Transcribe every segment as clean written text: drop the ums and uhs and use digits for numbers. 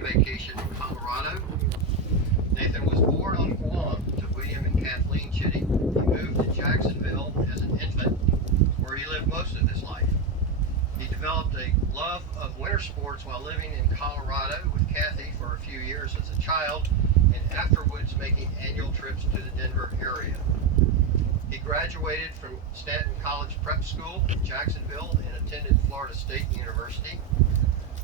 Vacation in Colorado. Nathan was born on Guam to William and Kathleen Chitty. He moved to Jacksonville as an infant, where he lived most of his life. He developed a love of winter sports while living in Colorado with Kathy for a few years as a child, and afterwards making annual trips to the Denver area. He graduated from Stanton College Prep School in Jacksonville and attended Florida State University,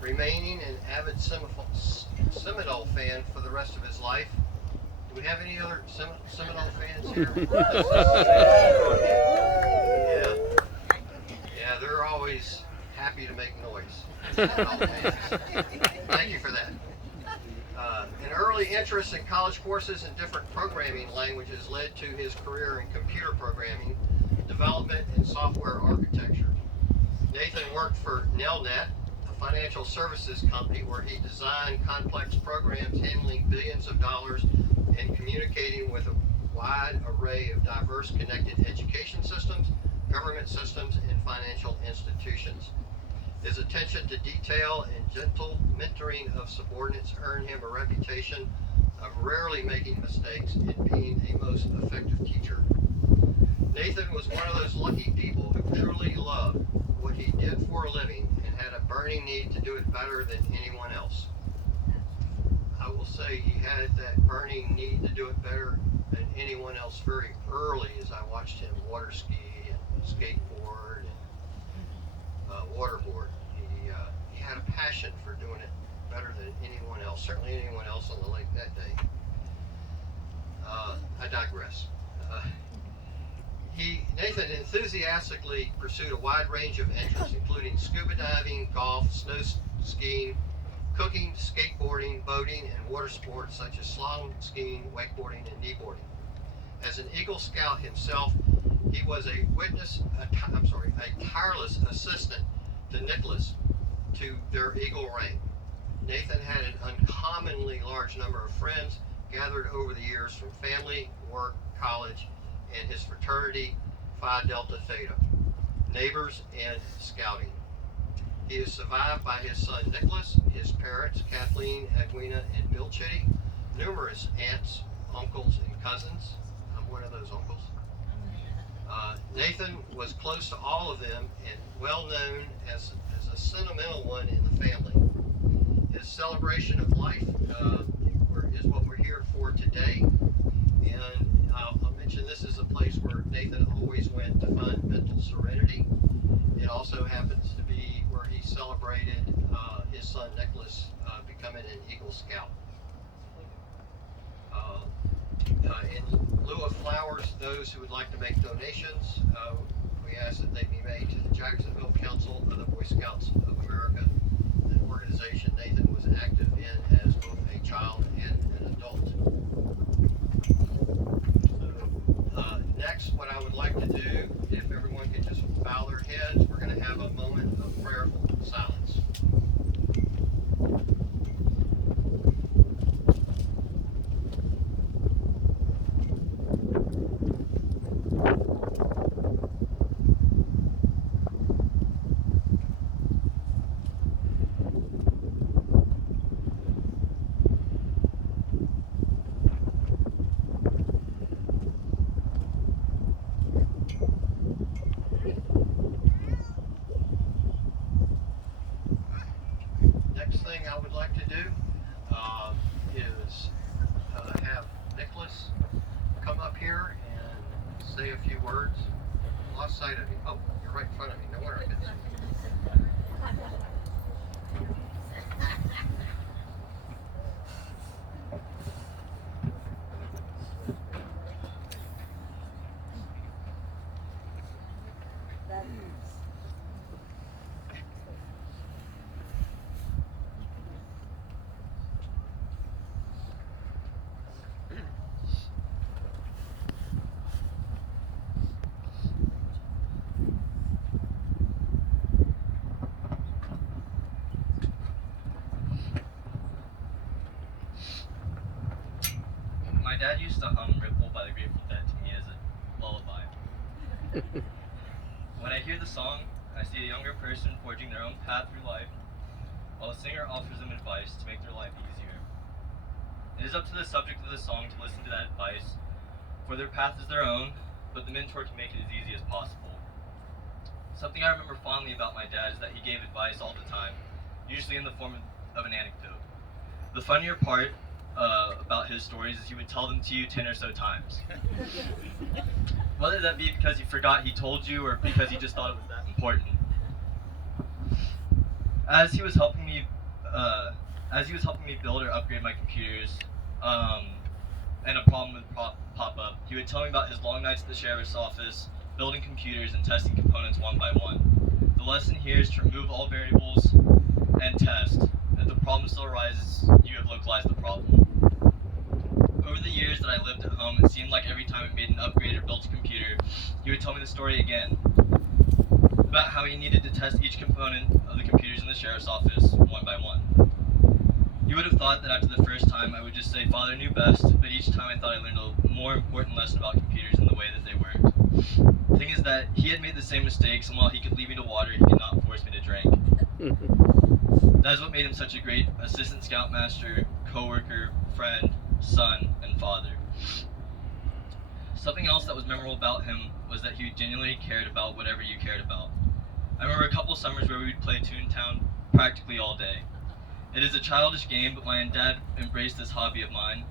remaining an avid Seminole fan for the rest of his life. Do we have any other Seminole fans here? Yeah, yeah, they're always happy to make noise. Seminole fans. Thank you for that. An early interest in college courses and different programming languages led to his career in computer programming, development, and software architecture. Nathan worked for Nelnet, financial services company, where he designed complex programs handling billions of dollars and communicating with a wide array of diverse connected education systems, government systems, and financial institutions. His attention to detail and gentle mentoring of subordinates earned him a reputation of rarely making mistakes and being a most effective teacher. Nathan was one of those lucky people who truly loved what he did for a living and had a burning need to do it better than anyone else. I will say he had that burning need to do it better than anyone else very early, as I watched him water ski and skateboard and waterboard. He had a passion for doing it better than anyone else, certainly anyone else on the lake that day. I digress. Nathan enthusiastically pursued a wide range of interests, including scuba diving, golf, snow skiing, cooking, skateboarding, boating, and water sports such as slalom skiing, wakeboarding, and kneeboarding. As an Eagle Scout himself, he was a tireless assistant to Nicholas to their Eagle rank. Nathan had an uncommonly large number of friends gathered over the years from family, work, college, and his fraternity, Phi Delta Theta, neighbors, and scouting. He is survived by his son Nicholas, his parents Kathleen, Edwina, and Bill Chitty, numerous aunts, uncles, and cousins. I'm one of those uncles. Nathan was close to all of them and well known as a sentimental one in the family. His celebration of life is what we're here for today. And I'll mention this is a place where Nathan always went to find mental serenity. It also happens to be where he celebrated his son Nicholas becoming an Eagle Scout. In lieu of flowers, those who would like to make donations, we ask that they be made to the Jacksonville Council of the Boy Scouts of America, an organization Nathan was active in as both a child and an adult. Next, what I would like to do, if everyone could just bow their heads, we're going to have a moment of prayerful silence. Next thing I would like to do is have Nicholas come up here and say a few words. Lost sight of you. Oh, you're right in front of me. No wonder I couldn't see you. My dad used to hum Ripple by the Grateful Dead to me as a lullaby. When I hear the song, I see a younger person forging their own path through life, while the singer offers them advice to make their life easier. It is up to the subject of the song to listen to that advice, for their path is their own, but the mentor can make it as easy as possible. Something I remember fondly about my dad is that he gave advice all the time, usually in the form of an anecdote. The funnier part about his stories is he would tell them to you 10 or so times. Whether that be because he forgot he told you or because he just thought it was that important. As he was helping me build or upgrade my computers, and a problem would pop up, he would tell me about his long nights at the sheriff's office, building computers and testing components one by one. The lesson here is to remove all variables and test. If the problem still arises, you have localized the problem. Over the years that I lived at home, it seemed like every time I made an upgrade or built a computer, he would tell me the story again, about how he needed to test each component of the computers in the sheriff's office one by one. You would have thought that after the first time I would just say Father knew best, but each time I thought I learned a more important lesson about computers and the way that they worked. The thing is that he had made the same mistakes, and while he could lead me to water, he could not force me to drink. That is what made him such a great assistant scoutmaster, co-worker, friend, son, and father. Something else that was memorable about him was that he genuinely cared about whatever you cared about. I remember a couple summers where we would play Toontown practically all day. It is a childish game, but my dad embraced this hobby of mine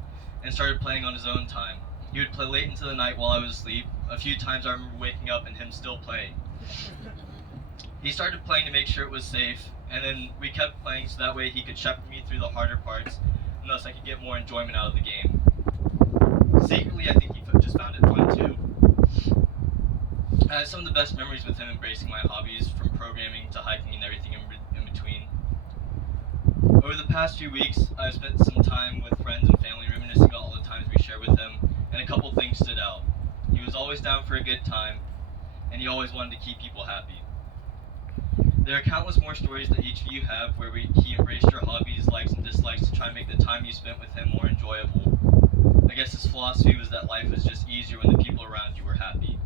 and started playing on his own time. He would play late into the night while I was asleep. A few times I remember waking up and him still playing. He started playing to make sure it was safe, and then we kept playing so that way he could shepherd me through the harder parts, and thus I could get more enjoyment out of the game. Secretly, I think he just found it fun too. I had some of the best memories with him embracing my hobbies, from programming to hiking and everything in between. Over the past few weeks, I've spent some time with friends and family reminiscing about all the times we shared with him, and a couple things stood out. He was always down for a good time, and he always wanted to keep people happy. There are countless more stories that each of you have where he embraced your hobbies, likes, and dislikes to try and make the time you spent with him more enjoyable. I guess his philosophy was that life was just easier when the people around you were happy.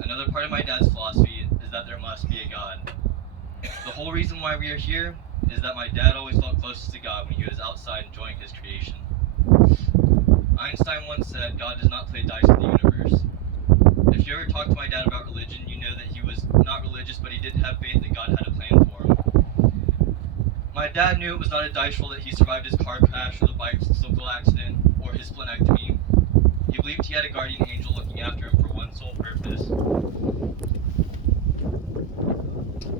Another part of my dad's philosophy is that there must be a God. The whole reason why we are here is that my dad always felt closest to God when he was outside enjoying his creation. Einstein once said, God does not play dice with the universe. If you ever talk to my dad about religion, you know that he was not religious, but he did have faith that God had a plan for him. My dad knew it was not a dice roll that he survived his car crash or the bicycle accident or his splenectomy. He believed he had a guardian angel looking after him for one sole purpose.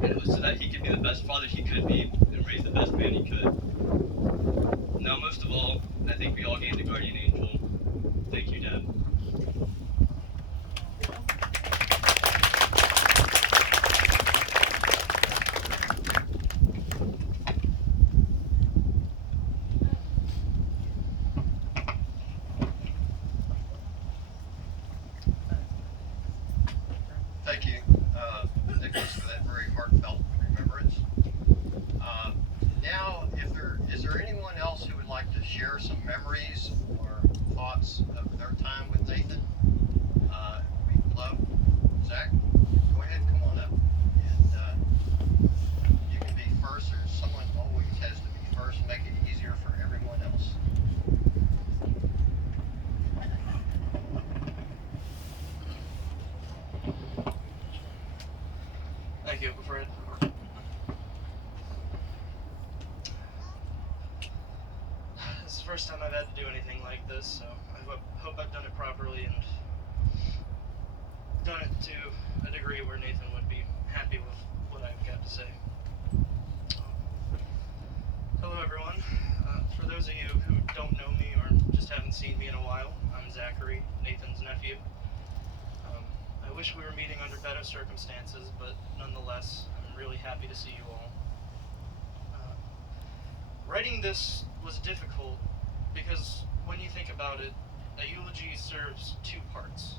And it was so that he could be the best father he could be and raise the best man he could. Now, most of all, I think we all gained a guardian angel. Thank you, Dad. Thank you, Nicholas, for that very heartfelt remembrance. Now, is there anyone else who would like to share some memories or thoughts of their time with Nathan? We'd love, Zach, go ahead, come on up. And you can be first, or someone always has to be first, make it easier for everyone else. Thank you, Fred. This is the first time I've had to do anything like this, so I hope I've done it properly and done it to a degree where Nathan would be happy with what I've got to say. Hello, everyone. For those of you who don't know me or just haven't seen me in a while, I'm Zachary, Nathan's nephew. I wish we were meeting under better circumstances, but nonetheless, I'm really happy to see you all. Writing this was difficult because when you think about it, a eulogy serves two parts: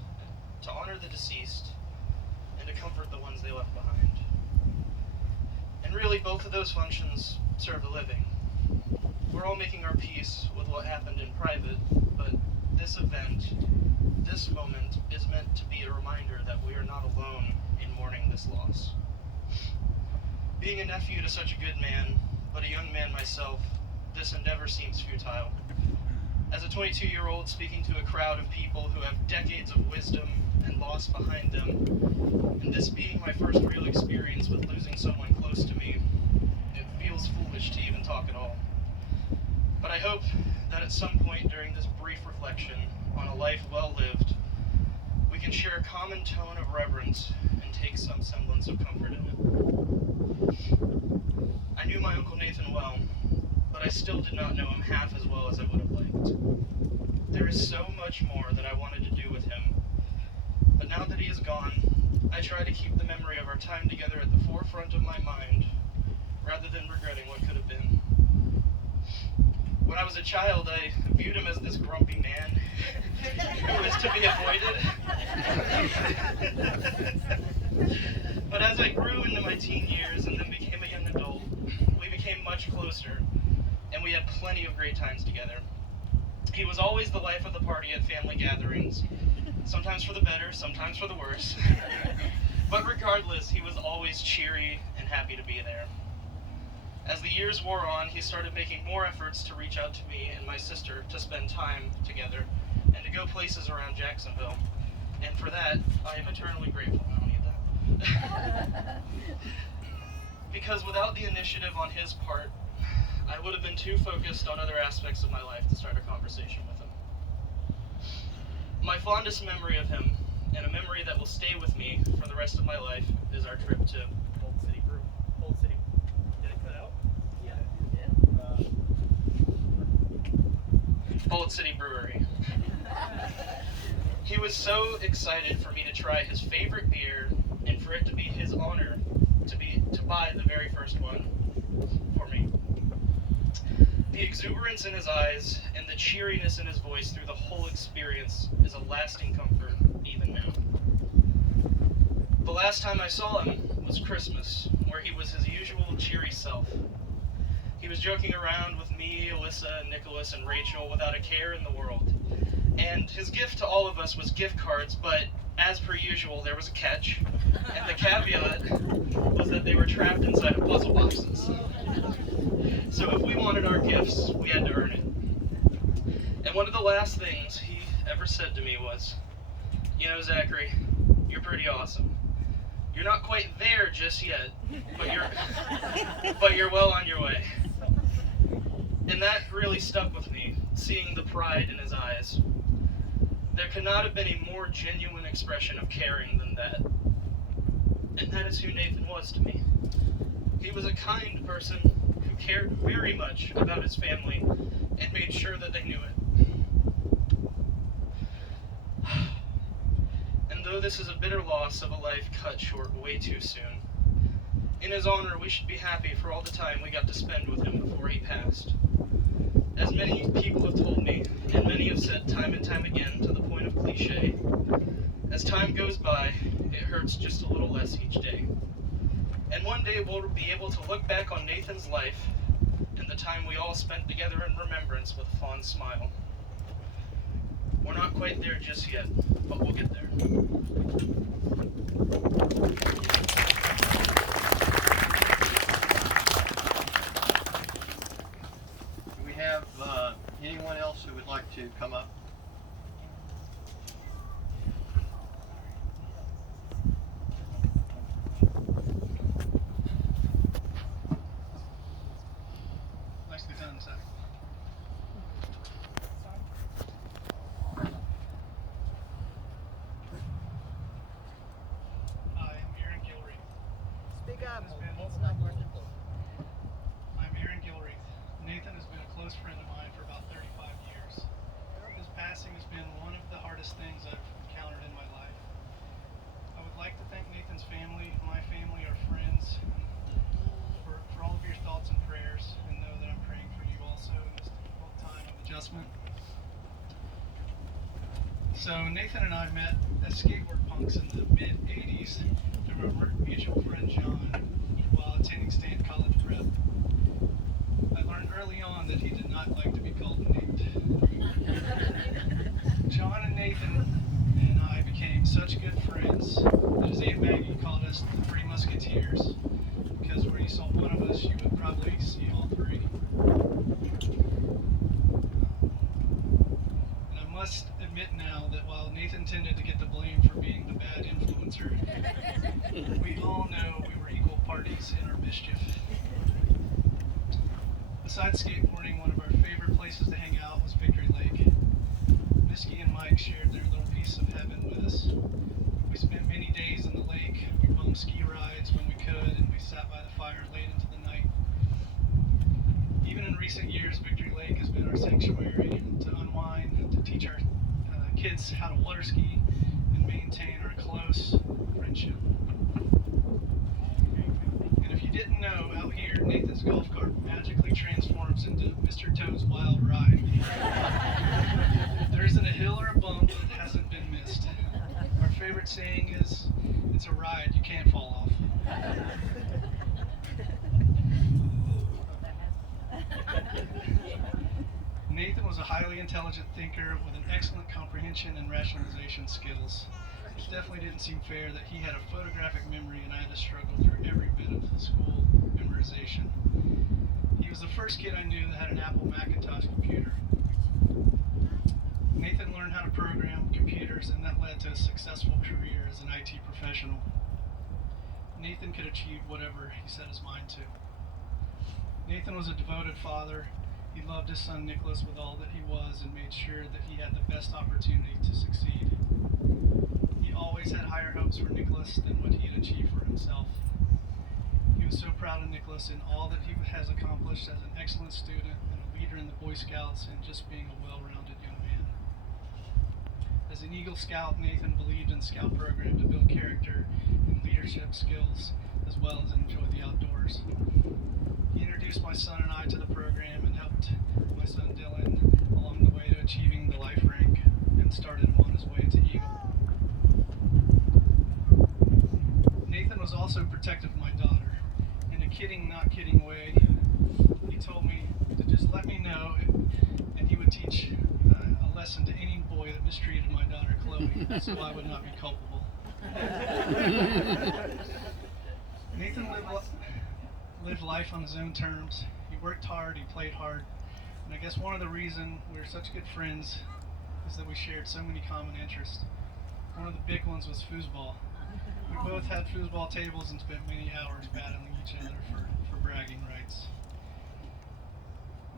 to honor the deceased and to comfort the ones they left behind. And really, both of those functions serve the living. We're all making our peace with what happened in private, but this event, this moment, is meant to be a reminder that we are not alone in mourning this loss. Being a nephew to such a good man, but a young man myself, this endeavor seems futile. As a 22-year-old speaking to a crowd of people who have decades of wisdom and loss behind them, and this being my first real experience with losing someone close to me, it feels foolish to even talk at all. But I hope that at some point during this brief reflection on a life well lived, we can share a common tone of reverence and take some semblance of comfort in it. I knew my Uncle Nathan well, but I still did not know him half as well as I would have liked. There is so much more that I wanted to do with him, but now that he is gone, I try to keep the memory of our time together at the forefront of my mind, rather than regretting what could have been. When I was a child, I viewed him as this grumpy man who was to be avoided. But as I grew into my teen years and then became a young adult, we became much closer, and we had plenty of great times together. He was always the life of the party at family gatherings, sometimes for the better, sometimes for the worse. But regardless, he was always cheery and happy to be there. As the years wore on, he started making more efforts to reach out to me and my sister to spend time together and to go places around Jacksonville. And for that, I am eternally grateful. I don't need that. Because without the initiative on his part, I would have been too focused on other aspects of my life to start a conversation with him. My fondest memory of him, and a memory that will stay with me for the rest of my life, is our trip to Old City. Did it cut out? Yeah. Old City Brewery. He was so excited for me to try his favorite beer, and for it to be his honor to buy the very first one for me. The exuberance in his eyes and the cheeriness in his voice through the whole experience is a lasting comfort even now. The last time I saw him was Christmas, where he was his usual cheery self. He was joking around with me, Alyssa, Nicholas, and Rachel without a care in the world. And his gift to all of us was gift cards, but as per usual, there was a catch. And the caveat was that they were trapped inside of puzzle boxes. So if we wanted our gifts, we had to earn it. And one of the last things he ever said to me was, "You know, Zachary, you're pretty awesome. You're not quite there just yet, but you're well on your way." And that really stuck with me, seeing the pride in his eyes. There could not have been a more genuine expression of caring than that. And that is who Nathan was to me. He was a kind person who cared very much about his family and made sure that they knew it. And though this is a bitter loss of a life cut short way too soon, in his honor we should be happy for all the time we got to spend with him before he passed. As many people have told me, and many have said time and time again to the point of cliche, as time goes by, it hurts just a little less each day. And one day we'll be able to look back on Nathan's life and the time we all spent together in remembrance with a fond smile. We're not quite there just yet, but we'll get there. Do we have anyone else who would like to come up? Nicely done, Zach. Hi, I'm Aaron Gilreath. Speak up. It's not working. I'm Aaron Gilreath. Nathan has been a close friend of mine for about 35 years. His passing has been one of the hardest things I've encountered in my life. I would like to thank Nathan's family, my family, our friends, for all of your thoughts and prayers, and know that I'm praying for you also in this difficult time of adjustment. So Nathan and I met as skateboard punks in the mid-'80s through our mutual friend John while attending State College Prep. I learned early on that he did not like to be called Nate. John and Nathan and I became such good friends that his Aunt Maggie called us the Three Musketeers because we you saw one of us, you would probably see all three. And I must admit now that while Nathan tended to get the blame for being the bad influencer, we all know we were equal parties in our mischief. Besides skateboarding, one of our favorite places to hang out was Victory Lake. Misky and Mike shared their little piece of heaven with us. We spent many days in the lake, we bummed ski rides when we could, and we sat by the fire late into the night. Even in recent years, Victory Lake has been our sanctuary to unwind, to teach our kids how to water ski, and maintain our close friendship. And if you didn't know, out here, Nathan's golf cart magically transforms into Mr. Toad's Wild Ride. There isn't a hill or a bump that hasn't been missed. Our favorite saying is, it's a ride, you can't fall off. Nathan was a highly intelligent thinker with an excellent comprehension and rationalization skills. It definitely didn't seem fair that he had a photographic memory and I had to struggle through every bit of school memorization. He was the first kid I knew that had an Apple Macintosh computer. Nathan learned how to program computers, and that led to a successful career as an IT professional. Nathan could achieve whatever he set his mind to. Nathan was a devoted father. He loved his son Nicholas with all that he was and made sure that he had the best opportunity to succeed. He always had higher hopes for Nicholas than what he had achieved for himself. He was so proud of Nicholas in all that he has accomplished as an excellent student and a leader in the Boy Scouts and just being a well-rounded young man. As an Eagle Scout, Nathan believed in the Scout program to build character and leadership skills as well as enjoy the outdoors. He introduced my son and I to the program and helped my son Dylan along the way to achieving the life rank and started him on his way to Eagle. Nathan was also protective of my daughter. In a kidding, not kidding way, he told me to just let me know and he would teach a lesson to any boy that mistreated my daughter Chloe so I would not be culpable. Nathan lived life on his own terms. He worked hard, he played hard, and I guess one of the reasons we're such good friends is that we shared so many common interests. One of the big ones was foosball. We both had foosball tables and spent many hours battling each other for bragging rights.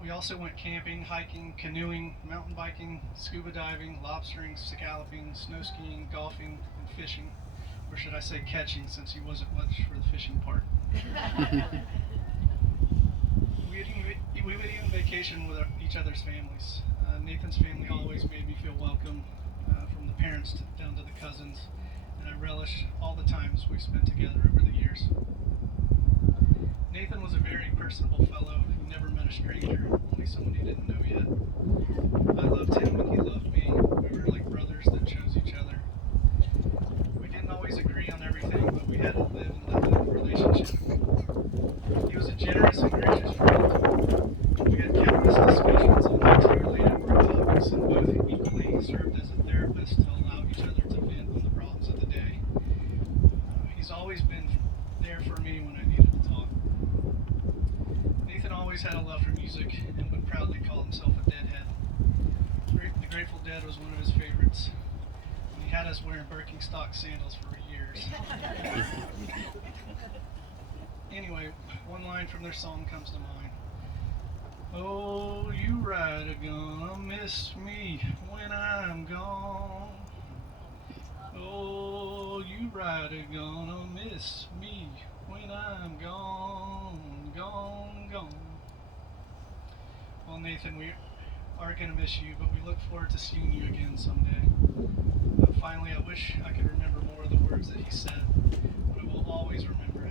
We also went camping, hiking, canoeing, mountain biking, scuba diving, lobstering, scalloping, snow skiing, golfing, and fishing. Or should I say catching, since he wasn't much for the fishing part. We would even vacation with each other's families. Nathan's family always made me feel welcome, from the parents down to the cousins, and I relish all the times we spent together over the years. Nathan was a very personable fellow who never met a stranger, only someone he didn't know yet. I loved him and he loved me. We were like brothers that chose each other. We didn't always agree on everything, but we had to live in that relationship. He was a generous and gracious friend. We had countless discussions on IT-related work topics and both equally served as a therapist to allow each other to vent on the problems of the day. He's always been there for me when I needed to talk. Nathan always had a love for music and would proudly call himself a Deadhead. The Grateful Dead was one of his favorites. And he had us wearing Birkenstock sandals for years. Anyway, one line from their song comes to mind. Oh, you right are gonna miss me when I'm gone. Oh, you right are gonna miss me when I'm gone, gone, gone. Well, Nathan, we are gonna miss you, but we look forward to seeing you again someday. Finally, I wish I could remember more of the words that he said, but I will always remember